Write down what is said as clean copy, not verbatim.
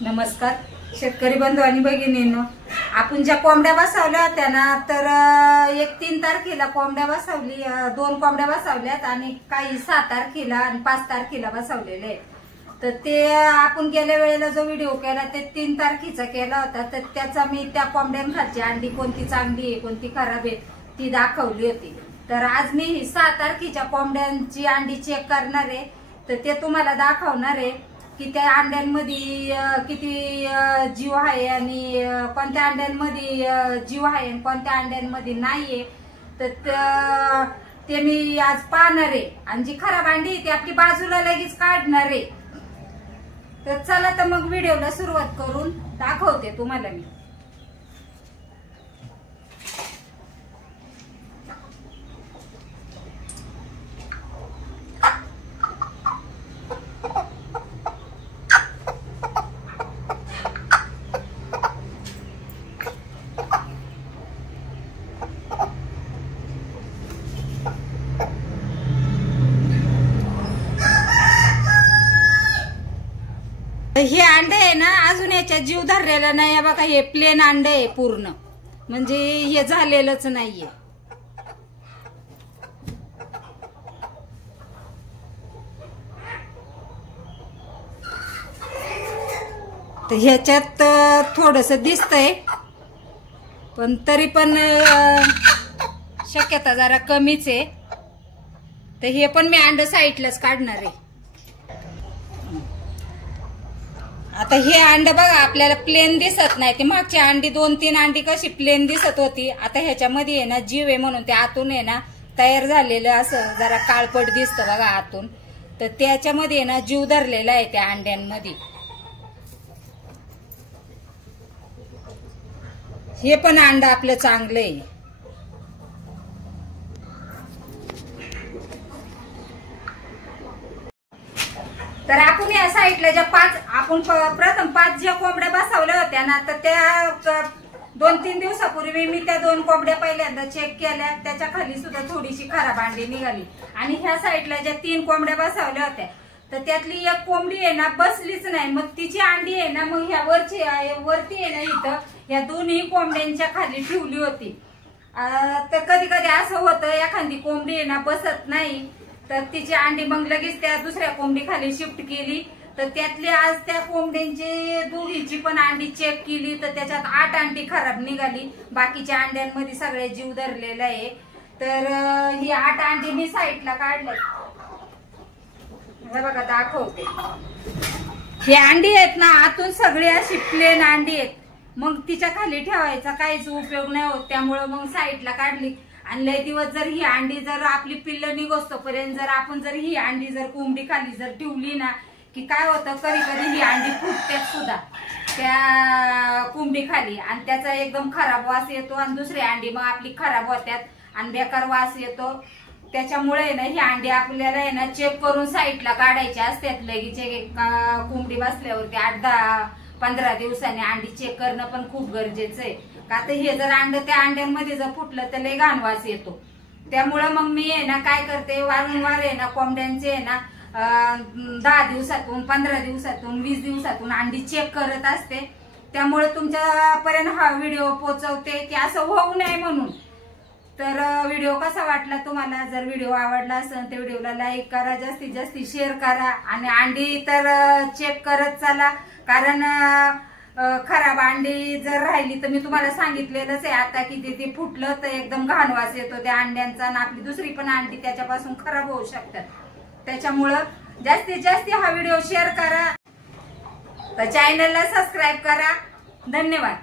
नमस्कार शेतकरी बंधू आणि भगिनींनो, आपण ज्या कोंबड्या बसवल्या होत्या ना, तर 3 तारखेला कोंबड्या बसवली, 2 कोंबड्या बसवल्यात आणि काही 6 तारखेला आणि 5 तारखेला बसवलेले आहेत। तर ते आपण गेल्या वेळेला जो व्हिडिओ केला ते 3 तारखेचा केला होता, तर त्याचा मी त्या कोंबड्यांखालची अंडी कोणती चांगली आहे कोणती खराब आहे ती दाखवली होती। तर आज मी 6 तारखेच्या कोंबड्यांची अंडी चेक करणार आहे, तर ते तुम्हाला दाखवणार आहे की त्या अंड्यांमध्ये किती जीव आहे आणि कोणत्या अंड्यांमध्ये जीव आहे आणि कोणत्या अंड्यांमध्ये नाहीये। तर ते मी आज पाहणार आहे आणि जी खराब अंडी ती आपली बाजूला लगेच काढणार आहे। तर चला तर मग व्हिडिओला सुरुवात करून दाखवते तुम्हाला मी। हे अंडे आहे ना, अजून याच्या जीव धरलेला नाही बघा। हे प्लेन अंडे आहे पूर्ण, म्हणजे हे झालेलंच नाहीये। तर ह्याच्यात थोडस दिसतंय, पण तरी पण शक्यता जरा कमीच आहे। तर हे पण मी अंड साईडलाच काढणार आहे। आता हे अंड बघा आपल्याला प्लेन दिसत नाही, ते मागची अंडी 2-3 अंडी कशी प्लेन दिसत होती, आता ह्याच्यामध्ये आहे ना जीव आहे म्हणून ते आतून आहे ना तयार झालेलं असं जरा काळपट दिसतं बघा आतून। तर त्याच्यामध्ये आहे ना जीव धरलेला आहे त्या अंड्यांमध्ये। हे पण अंड आपलं चांगलं आहे। तर आपण या साईडला ज्या 5 आपण प्रथम 5 ज्या कोंबड्या बसवल्या होत्या ना, तर त्या 2-3 दिवसापूर्वी मी त्या 2 कोंबड्या पहिल्यांदा चेक केल्या, त्याच्या खाली सुद्धा थोडीशी खराब अंडी निघाली। आणि ह्या साईडला ज्या 3 कोंबड्या बसवल्या होत्या तर त्यातली एक कोंबडी आहे ना बसलीच नाही, मग तिची अंडी आहे ना मग ह्या वरती आहे ना इथं ह्या दोन्ही कोंबड्यांच्या खाली ठेवली होती। तर कधी कधी असं होतं एखादी कोंबडी आहे ना बसत नाही, तर तिची अंडी मग लगेच त्या दुसऱ्या कोंबडी खाली शिफ्ट केली। तर त्यातली आज त्या कोंबड्यांची दोघींची पण अंडी चेक केली, तर त्याच्यात 8 अंडी खराब निघाली, बाकीच्या अंड्यांमध्ये सगळे जीव धरलेला आहे। तर ही 8 अंडी मी साईडला काढले, हे बघा दाखवते। ही अंडी आहेत ना आतून सगळी अशी प्लेन अंडी आहेत, मग तिच्या खाली ठेवायचा काहीच उपयोग नाही होत, त्यामुळे मग साईडला काढली। आणि लय दिवस जर ही अंडी जर आपली पिल्लं निघोस्तोपर्यंत जर आपण जर ही अंडी जर कोंबडी खाली जर ठेवली ना, की काय होतं कधी कधी ही अंडी फुटतात सुद्धा त्या कोंबडी खाली, आणि त्याचा एकदम खराब वास येतो आणि दुसरी अंडी मग आपली खराब होत्यात आणि बेकार वास येतो। त्याच्यामुळे ना ही अंडी आपल्याला आहे ना चेक करून साईडला काढायची असतात लगेच। कोंबडी बसल्यावरती 8-10-15 दिवसांनी अंडी चेक करणं पण खूप गरजेचं आहे, का तर हे जर अंड त्या अंड्यांमध्ये जर फुटलं तर लय घाण वास येतो। त्यामुळे मग मी आहे ना काय करते, वारंवार आहे ना कोंबड्यांचे आहे ना 10 दिवसातून 15 दिवसातून 20 दिवसातून अंडी चेक करत असते। त्यामुळे तुमच्यापर्यंत हा व्हिडिओ पोहोचवते की असं होऊ नये म्हणून। तर व्हिडिओ कसा वाटला तुम्हाला, जर व्हिडिओ आवडला असेल तर व्हिडिओला लाईक करा, जास्तीत जास्त शेअर करा आणि अंडी तर चेक करत चला, कारण खराब अंडी जर राहिली तर मी तुम्हाला सांगितलेलंच आहे आता की ते फुटलं तर एकदम घाण वास येतो त्या अंड्यांचा आणि आपली दुसरी पण अंडी त्याच्यापासून खराब होऊ शकतात। त्याच्यामुळं जास्तीत जास्त हा व्हिडिओ शेअर करा, तर चॅनलला सबस्क्राईब करा। धन्यवाद।